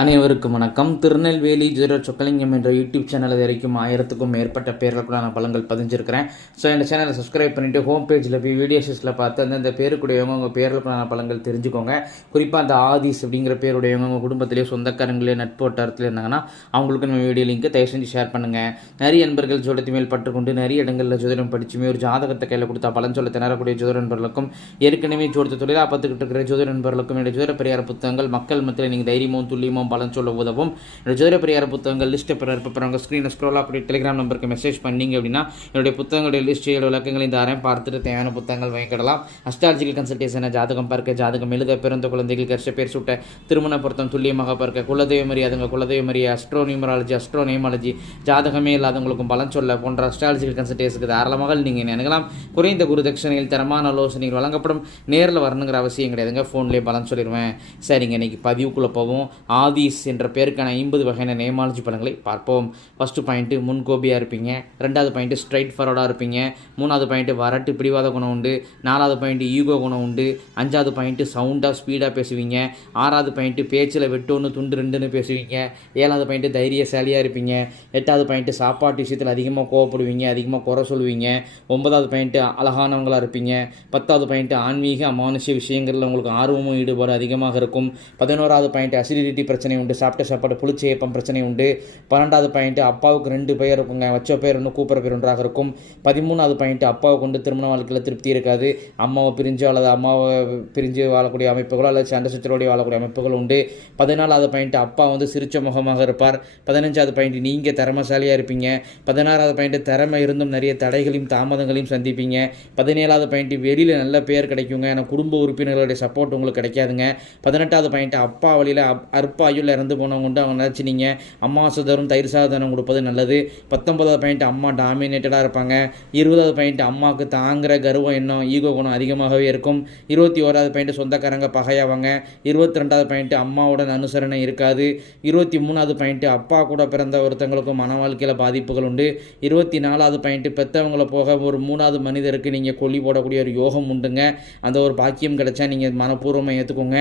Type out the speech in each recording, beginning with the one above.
அனைவருக்கும் வணக்கம். திருநெல்வேலி ஜீரோ சொக்கலிங்கம் என்ற யூடியூப் சேனல் வரைக்கும் ஆயிரத்துக்கும் மேற்பட்ட பேர்களுக்குள்ளான பலங்கள் பதிஞ்சிருக்கிறேன். ஸோ இந்த சேனலை சப்ஸ்கிரைப் பண்ணிவிட்டு ஹோம் பேஜில் போய் வீடியோஸில் பார்த்து அந்தந்த பேருக்குடையவங்க உங்கள் பேர்களுக்குள்ளான பலங்கள் தெரிஞ்சுக்கோங்க. குறிப்பாக அந்த ஆதிஸ் அப்படிங்கிற பேருடையவங்க உங்கள் குடும்பத்திலேயே சொந்தக்காரங்களே நட்பு வட்டாரத்தில் இருந்தாங்கன்னா அவங்களுக்கு நம்ம வீடியோ லிங்க்கை தயவு செஞ்சு ஷேர் பண்ணுங்கள் நிறைய நண்பர்கள் ஜோடத்து மேல் பற்றுக்கொண்டு நிறைய இடங்களில் ஜோதிடம் படிச்சுமே ஒரு ஜாதகத்தை கையில் கொடுத்தா பலன் சொல்ல திணறக்கூடிய ஜோதிட நண்பர்களுக்கும் ஏற்கனவே ஜோதிட தொழிலாக பார்த்துக்கிட்டு இருக்கிற ஜோதிட நண்பர்களுக்கும் என்னுடைய ஜோதிட பெரியார் புத்தகங்கள் மக்கள் மத்தியில் நீங்கள் தைரியமும் துல்லியமும் பலன் சொல்ல உதவும். என்னுடைய ஜோதிட பரிகார புத்தகங்கள் லிஸ்ட்டை பெற இருப்பவங்க ஸ்க்ரீனை ஸ்க்ரோல் அப்படி டெலிகிராம் நம்பருக்கு மெசேஜ் பண்ணீங்க அப்படின்னா என்னுடைய புத்தகங்களுடைய லிஸ்ட் ஏழு விளக்கங்களையும் தாரேன் பார்த்துட்டு தேவையான புத்தகங்கள் வாங்கிக்கிடலாம். அஸ்ட்ராலஜிக்கல் கன்சல்டேஷனை ஜாதகம் பார்க்க ஜாதகம் எழுத பிறந்த குழந்தைகள் கஷ்ட பேர் சுட்ட திருமண பொருத்தம் துல்லியமாக பார்க்க குலதெய்வ மரியாதைங்க குலதெய்வ மரியா அஸ்ட்ரோ நியூமராலஜி அஸ்ட்ரோ நேமாலஜி ஜாதகமே இல்லாதவங்களுக்கும் பலன் சொல்ல போன்ற அஸ்ட்ராலஜிக்கல் கன்சல்டேஷனுக்கு தாராளமாக நீங்கள் நினைக்கலாம் குறைந்த குரு தட்சணையில் தரமான ஆலோசனைகள் வழங்கப்படும். நேரில் வரணுங்கிற அவசியம் கிடையாதுங்க. ஃபோன்லேயே பலன் சொல்லிடுவேன் சரிங்க இன்னைக்கு பதிவுக்குள்ளே போவோம். ஆதிஸ் என்ற பேருக்கான ஐம்பது வகையான நேமாலஜி பலன்களை பார்ப்போம். ஃபஸ்ட்டு பாயிண்ட்டு முன்கோபியாக இருப்பீங்க. ரெண்டாவது பாயிண்ட்டு ஸ்ட்ரைட் ஃபார்வர்டாக இருப்பீங்க. மூணாவது பாயிண்ட்டு வரட்டு பிடிவாத குணம் உண்டு. நாலாவது பாயிண்ட்டு ஈகோ குணம் உண்டு. அஞ்சாவது பாயிண்ட்டு சவுண்டாக ஸ்பீடாக பேசுவீங்க. ஆறாவது பாயிண்ட்டு பேச்சில் வெட்டொன்று துண்டு ரெண்டுன்னு பேசுவீங்க. ஏழாவது பாயிண்ட்டு தைரியசாலியாக இருப்பீங்க. எட்டாவது பாயிண்ட்டு சாப்பாட்டு விஷயத்தில் அதிகமாக கோவப்படுவீங்க. அதிகமாக குறை சொல்லுவீங்க. ஒன்பதாவது பாயிண்ட்டு அழகானவங்களாக இருப்பீங்க. பத்தாவது பாயிண்ட்டு ஆன்மீக அமானுஷ்ய விஷயங்களில் உங்களுக்கு ஆர்வமும் ஈடுபாடு அதிகமாக இருக்கும். பதினோராவது பாயிண்ட் அசிடிட்டி பிரச்சனை பிரச்சனை உண்டு சாப்பிட்ட சாப்பாடு புளிச்சேப்பம் பிரச்சனை உண்டு. பன்னெண்டாவது பாயிண்ட்டு அப்பாவுக்கு ரெண்டு பெயர் இருக்குங்க. வச்ச பேர் ஒன்று கூப்பிட்ற பேர் ஒன்றாக இருக்கும். பதிமூணாவது பாயிண்ட்டு அப்பாவை கொண்டு திருமண வாழ்க்கையில் திருப்தி இருக்காது. அம்மாவை பிரிஞ்சு அல்லது அம்மாவை பிரிஞ்சு வாழக்கூடிய அமைப்புகளோ அல்லது சண்டை சச்சரோடைய வாழக்கூடிய அமைப்புகள் உண்டு. பதினாலாவது பாயிண்ட் அப்பா வந்து சிரிச்ச முகமாக இருப்பார். பதினஞ்சாவது பாயிண்ட் நீங்கள் திறமசாலியாக இருப்பீங்க. பதினாறாவது பாயிண்ட் திறமை இருந்தும் நிறைய தடைகளையும் தாமதங்களையும் சந்திப்பீங்க. பதினேழாவது பாயிண்ட் வெளியில் நல்ல பேர் கிடைக்குங்க. ஆனால் குடும்ப உறுப்பினர்களுடைய சப்போர்ட் உங்களுக்கு கிடைக்காதுங்க. பதினெட்டாவது பாயிண்ட் அப்பா வழியில் அற்ப ஆயுள் இறந்து போனவங்க உண்டு அவங்க நினச்சி நீங்கள் அம்மா சுதரும் தயிர் சாதனம் கொடுப்பது நல்லது. பத்தொன்பதாவது பாயிண்ட் அம்மா டாமினேட்டடாக இருப்பாங்க. இருபதாவது பாயிண்ட் அம்மாவுக்கு தாங்குற கர்வம் எண்ணம் ஈகோ குணம் அதிகமாகவே இருக்கும். இருபத்தி ஓராவது பாயிண்ட் சொந்தக்காரங்க பகையாவாங்க. இருபத்தி ரெண்டாவது பாயிண்ட் அம்மாவுடன் அனுசரணை இருக்காது. இருபத்தி மூணாவது பாயிண்ட் அப்பா கூட பிறந்த ஒருத்தங்களுக்கும் மன வாழ்க்கையில் பாதிப்புகள் உண்டு. இருபத்தி நாலாவது பாயிண்ட் பெற்றவங்களை போக ஒரு மூணாவது மனிதருக்கு நீங்கள் கொல்லி போடக்கூடிய ஒரு யோகம் உண்டுங்க. அந்த ஒரு பாக்கியம் கிடைச்சா நீங்கள் மனப்பூர்வமாக ஏற்றுக்கோங்க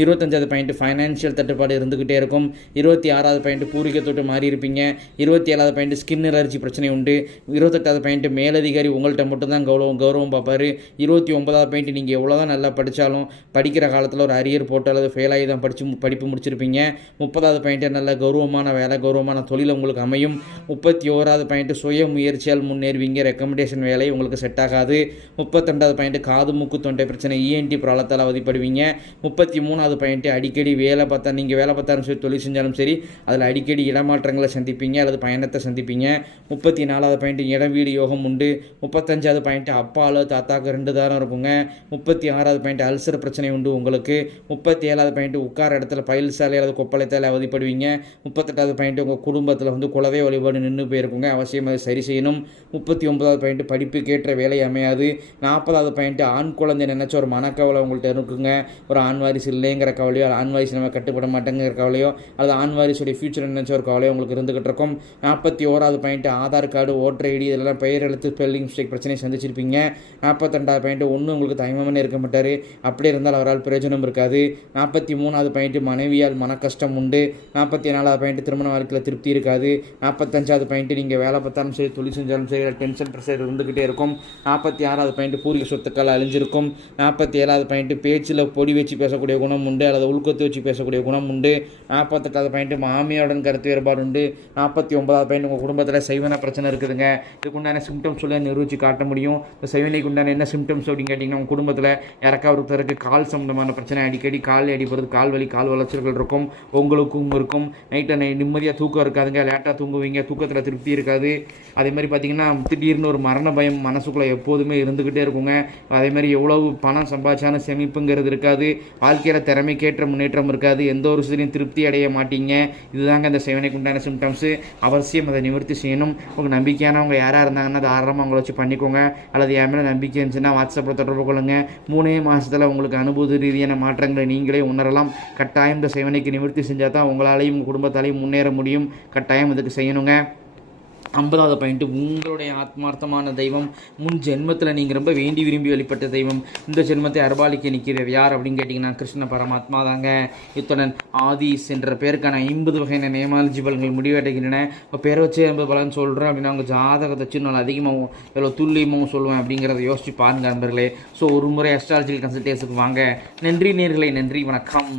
இருபத்தஞ்சாவது பாயிண்ட் ஃபைனான்ஷியல் தட்டுப்பாடு இருந்துக்கிட்டே இருக்கும். இருபத்தி ஆறாவது பாயிண்ட் பூரிக்க தொட்டு மாறி இருப்பீங்க இருபத்தி ஏழாவது பாயிண்ட் ஸ்கின் அலர்ஜி பிரச்சனை உண்டு. இருபத்தெட்டாவது பாயிண்ட் மேலதிகாரி உங்கள்கிட்ட மட்டும்தான் கௌரவம் கௌரவம் பார்ப்பார். இருபத்தி ஒன்பதாவது பாயிண்ட் நீங்கள் எவ்வளோ தான் நல்லா படித்தாலும் படிக்கிற காலத்தில் ஒரு அரியர் போட்டு அல்லது ஃபெயில் ஆகி தான் படித்து படிப்பு முடிச்சிருப்பீங்க. முப்பதாவது பாயிண்ட்டு நல்ல கௌரவமான வேலை கௌரவமான தொழில் உங்களுக்கு அமையும். முப்பத்தி ஓராவது பாயிண்ட் சுய முயற்சியால் முன்னேறுவீங்க. ரெக்கமெண்டேஷன் வேலை உங்களுக்கு செட் ஆகாது. முப்பத்தெண்டாவது பாயிண்ட் காது மூக்கு தொண்டை பிரச்சனை இஎன்டி ப்ராப்ளத்தால் அவதிப்படுவீங்க. முப்பத்தி மூணாவது பாயிண்ட்டு அடிக்கடி வேலை பார்த்தா நீங்கள் வேலை பார்த்தாலும் சரி தொழில் செஞ்சாலும் சரி அதில் அடிக்கடி இடமாற்றங்களை சந்திப்பீங்க அல்லது பயணத்தை சந்திப்பீங்க. முப்பத்தி நாலாவது பாயிண்ட் இடம் வீடு யோகம் உண்டு. முப்பத்தஞ்சாவது பாயிண்ட் அப்பாலோ தாத்தாக்கு ரெண்டு தாரம் இருக்குங்க. முப்பத்தி ஆறாவது பாயிண்ட் அல்சர் பிரச்சனை உண்டு உங்களுக்கு. முப்பத்தி ஏழாவது பாயிண்ட் உட்கார இடத்துல பயில் சாலை அல்லது கொப்பளத்தால் அவதிப்படுவீங்க. முப்பத்தெட்டாவது பாயிண்ட் உங்கள் குடும்பத்தில் வந்து குலதெய்வ வழிபாடு நின்று போயிருக்குங்க. அவசியம் அதை சரி செய்யணும். முப்பத்தி ஒன்பதாவது பாயிண்ட் படிப்புக்கேற்ற வேலை அமையாது. நாற்பதாவது பாயிண்ட் ஆண் குழந்தை நினச்ச ஒரு மனக்கவலை உங்கள்கிட்ட இருக்குங்க. ஒரு ஆண் வாரிசு இல்லைங்கிற கவலையோ ஆண் வாரிசு நம்ம கட்டுப்பட மாட்டேங்கிற கவலையோ அல்லது ஆண் வாரிசுடைய ஃபியூச்சர் நினச்ச ஒரு கவலையோ உங்களுக்கு இருந்துகிட்டு இருக்கும் நாற்பத்தி ஓராவது point Aadhaar card voter ID இதெல்லாம் பெயர் எழுத்து ஸ்பெல்லிங் மிஸ்டேக் பிரச்சனையை சந்திச்சிருப்பீங்க. நாற்பத்தெண்டாவது பாயிண்ட் ஒன்றும் உங்களுக்கு தயமமே இருக்க மாட்டார். அப்படி இருந்தால் அவரால் பிரயோஜனம் இருக்காது. நாற்பத்தி மூணாவது பாயிண்ட் மனைவியால் மன கஷ்டம் உண்டு. நாற்பத்தி நாலாவது பாயிண்ட் திருமண வாழ்க்கையில் திருப்தி இருக்காது. நாற்பத்தஞ்சாவது பாயிண்ட் நீங்கள் வேலை பார்த்தாலும் சரி தொழில் செஞ்சாலும் சரி டென்ஷன் ப்ரெஷர் இருந்துக்கிட்டே இருக்கும். நாற்பத்தி ஆறாவது பாயிண்ட் பூர்வீக சொத்துக்கள் அழிஞ்சிருக்கும். நாற்பத்தி ஏழாவது பாயிண்ட் பேச்சில் பொடி வச்சு பேசக்கூடிய குணம் உண்டு அல்லது உள்கொத்து வச்சு பேசக்கூடிய குணம் உண்டு. நாற்பத்தெட்டாவது பாயிண்ட் மாமியாருடன் கருத்து வேறுபாடு உண்டு. நாற்பத்தி ஒன்பதாவது பாயிண்ட் உங்கள் குடும்பத்தில் சைவன பிரச்சனை இருக்குதுங்க. இதுக்குண்டான சிம்டம்ஸ் சொல்லி நிரூபித்து காட்ட முடியும். இந்த சைவனைக்கு உண்டான என்ன சிம்டம்ஸ் அப்படின்னு கேட்டிங்கன்னா உங்கள் குடும்பத்தில் யாருக்கா ஒருத்தருக்கு கால் சம்மந்தமான பிரச்சனை அடிக்கடி கால் அடிப்படுறது கால் வலி கால் வளர்ச்சிகள் இருக்கும் உங்களுக்கும் இருக்கும். நைட்டை நை நிம்மதியாக தூக்கம் இருக்காதுங்க. லேட்டாக தூங்குவீங்க தூக்கத்தில் திருப்தி இருக்காது. அதே மாதிரி பார்த்தீங்கன்னா திடீர்னு ஒரு மரண பயம் மனசுக்குள்ளே எப்போதுமே இருந்துக்கிட்டே இருக்குங்க. அதே மாதிரி எவ்வளவு பணம் சம்பாதிச்சாலும் சேமிப்புங்கிறது இருக்காது. வாழ்க்கையில் திறமைக்கேற்ற முன்னேற்றம் இருக்காது. எந்த ஒரு விஷயத்தையும் திருப்தி அடைய மாட்டீங்க. இதுதாங்க இந்த சேவனைக்கு உண்டான சிம்டம்ஸு அவசியம் அதை நிவர்த்தி செய்யணும். உங்கள் நம்பிக்கையானவங்க யாராக இருந்தாங்கன்னா தாராளமாக அவங்கள வச்சு பண்ணிக்கோங்க. அல்லது என் மேலே நம்பிக்கை இருந்துச்சுன்னா வாட்ஸ்அப்பில் தொடர்பு கொள்ளுங்கள் மூணே மாதத்தில் உங்களுக்கு அனுபவ ரீதியான மாற்றங்களை நீங்களே உணரலாம். கட்டாயம் இந்த சேவனைக்கு நிவர்த்தி செஞ்சால் தான் உங்களாலையும் உங்கள் குடும்பத்தாலையும் முன்னேற முடியும். கட்டாயம் இதுக்கு செய்யணுங்க. ஐம்பதாவது பாயிண்ட்டு உங்களுடைய ஆத்மார்த்தமான தெய்வம் முன் ஜென்மத்தில் நீங்கள் ரொம்ப வேண்டி விரும்பி வெளிப்பட்ட தெய்வம் இந்த ஜென்மத்தை அர்பாலிக்க நிற்கிறது யார் அப்படின்னு கேட்டிங்கன்னா கிருஷ்ண பரமாத்மா தாங்க. இத்துடன் ஆதிஸ் என்ற பேருக்கான ஐம்பது வகையான நேமாலஜி பலன்கள் முடிவடைகின்றன. இப்போ பேர் வச்சு ஐம்பது பலன் சொல்கிறேன் அப்படின்னா உங்கள் ஜாதகத்தை வச்சு நான் அதிகமாகவும் எவ்வளோ துல்லியமாகவும் சொல்லுவேன் அப்படிங்கிறத யோசிச்சு பாருங்க நண்பர்களே. ஸோ ஒரு முறை அஸ்ட்ராலஜிக்கல் கன்சல்டேஷனுக்கு வாங்க. நன்றி நேர்களை நன்றி வணக்கம்.